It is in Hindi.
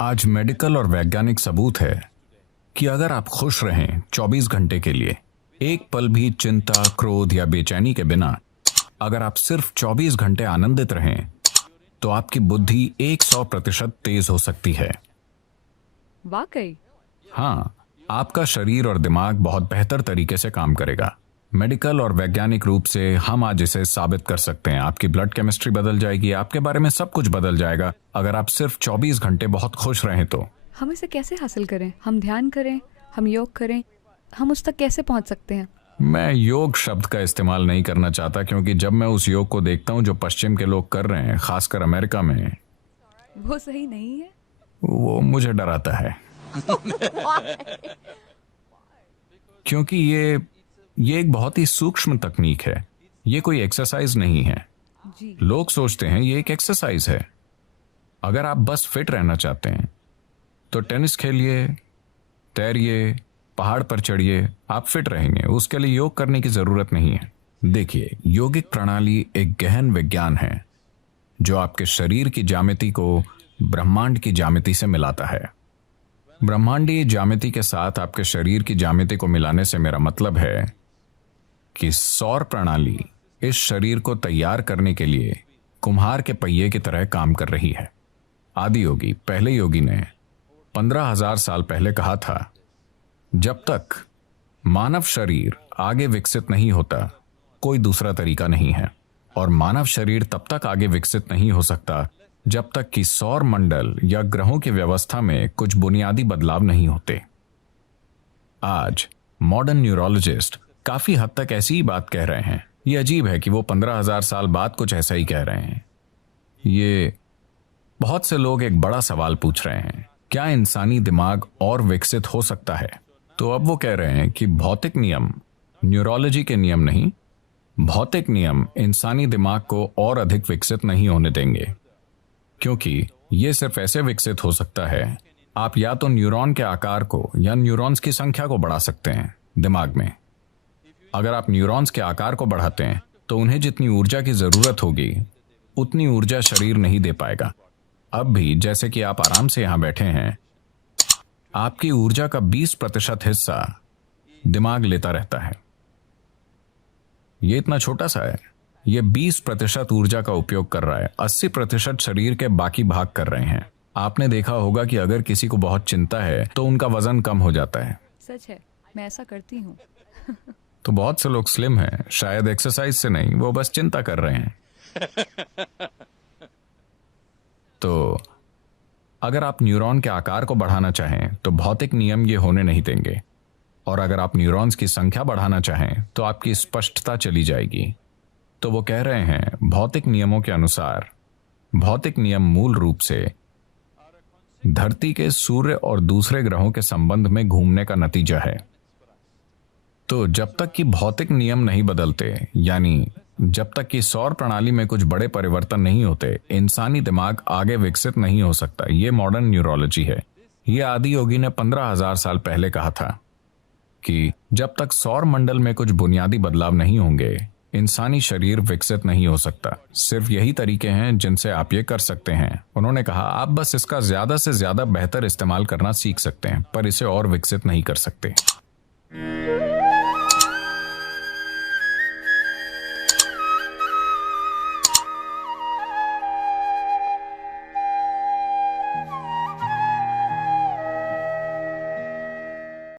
आज मेडिकल और वैज्ञानिक सबूत है कि अगर आप खुश रहें 24 घंटे के लिए, एक पल भी चिंता, क्रोध या बेचैनी के बिना, अगर आप सिर्फ 24 घंटे आनंदित रहें, तो आपकी बुद्धि 100% तेज हो सकती है। वाकई? हाँ, आपका शरीर और दिमाग बहुत बेहतर तरीके से काम करेगा। मेडिकल और वैज्ञानिक रूप से हम आज इसे साबित कर सकते हैं। आपकी ब्लड केमिस्ट्री बदल जाएगी, आपके बारे में सब कुछ बदल जाएगा अगर आप सिर्फ 24 घंटे बहुत खुश रहें तो। हम इसे कैसे हासिल करें? हम ध्यान करें, हम योग करें, हम उस तक कैसे पहुंच सकते हैं? मैं योग शब्द का इस्तेमाल नहीं करना चाहता, क्योंकि जब मैं उस योग को देखता हूं जो पश्चिम के लोग कर रहे हैं, खासकर अमेरिका में, वो सही नहीं है। वो मुझे डराता है। क्योंकि ये एक बहुत ही सूक्ष्म तकनीक है। ये कोई एक्सरसाइज नहीं है। जी। लोग सोचते हैं ये एक एक्सरसाइज है। अगर आप बस फिट रहना चाहते हैं तो टेनिस खेलिए, तैरिए, पहाड़ पर चढ़िए, आप फिट रहेंगे। उसके लिए योग करने की जरूरत नहीं है। देखिए, योगिक प्रणाली एक गहन विज्ञान है जो आपके शरीर की ज्यामिति को ब्रह्मांड की ज्यामिति से मिलाता है। ब्रह्मांडीय ज्यामिति के साथ आपके शरीर की ज्यामिति को मिलाने से मेरा मतलब है कि सौर प्रणाली इस शरीर को तैयार करने के लिए कुम्हार के पहिए की तरह काम कर रही है। आदि योगी, पहले योगी ने 15,000 साल पहले कहा था, जब तक मानव शरीर आगे विकसित नहीं होता, कोई दूसरा तरीका नहीं है। और मानव शरीर तब तक आगे विकसित नहीं हो सकता जब तक कि सौर मंडल या ग्रहों की व्यवस्था में कुछ बुनियादी बदलाव नहीं होते। आज मॉडर्न न्यूरोलॉजिस्ट काफी हद तक ऐसी ही बात कह रहे हैं। ये अजीब है कि वो 15,000 साल बाद कुछ ऐसा ही कह रहे हैं। ये बहुत से लोग एक बड़ा सवाल पूछ रहे हैं, क्या इंसानी दिमाग और विकसित हो सकता है? तो अब वो कह रहे हैं कि भौतिक नियम, न्यूरोलॉजी के नियम नहीं, भौतिक नियम इंसानी दिमाग को और अधिक विकसित नहीं होने देंगे, क्योंकि ये सिर्फ ऐसे विकसित हो सकता है, आप या तो न्यूरॉन के आकार को या न्यूरॉन्स की संख्या को बढ़ा सकते हैं दिमाग में। अगर आप न्यूरॉन्स के आकार को बढ़ाते हैं तो उन्हें जितनी ऊर्जा की जरूरत होगी उतनी ऊर्जा शरीर नहीं दे पाएगा। अब भी जैसे कि आप आराम से यहां बैठे हैं, आपकी ऊर्जा का 20% हिस्सा दिमाग लेता रहता है। ये इतना छोटा सा है, ये 20% ऊर्जा का उपयोग कर रहा है, 80% शरीर के बाकी भाग कर रहे हैं। आपने देखा होगा कि अगर किसी को बहुत चिंता है तो उनका वजन कम हो जाता है। सच है, मैं ऐसा करती हूँ। तो बहुत से लोग स्लिम हैं, शायद एक्सरसाइज से नहीं, वो बस चिंता कर रहे हैं। तो अगर आप न्यूरॉन के आकार को बढ़ाना चाहें तो भौतिक नियम ये होने नहीं देंगे, और अगर आप न्यूरॉन्स की संख्या बढ़ाना चाहें तो आपकी स्पष्टता चली जाएगी। तो वो कह रहे हैं, भौतिक नियमों के अनुसार भौतिक नियम मूल रूप से धरती के सूर्य और दूसरे ग्रहों के संबंध में घूमने का नतीजा है। तो जब तक कि भौतिक नियम नहीं बदलते, यानी जब तक कि सौर प्रणाली में कुछ बड़े परिवर्तन नहीं होते, इंसानी दिमाग आगे विकसित नहीं हो सकता। ये मॉडर्न न्यूरोलॉजी है। ये आदि योगी ने 15,000 साल पहले कहा था कि जब तक सौर मंडल में कुछ बुनियादी बदलाव नहीं होंगे, इंसानी शरीर विकसित नहीं हो सकता। सिर्फ यही तरीके हैं जिनसे आप ये कर सकते हैं। उन्होंने कहा, आप बस इसका ज्यादा से ज्यादा बेहतर इस्तेमाल करना सीख सकते हैं, पर इसे और विकसित नहीं कर सकते।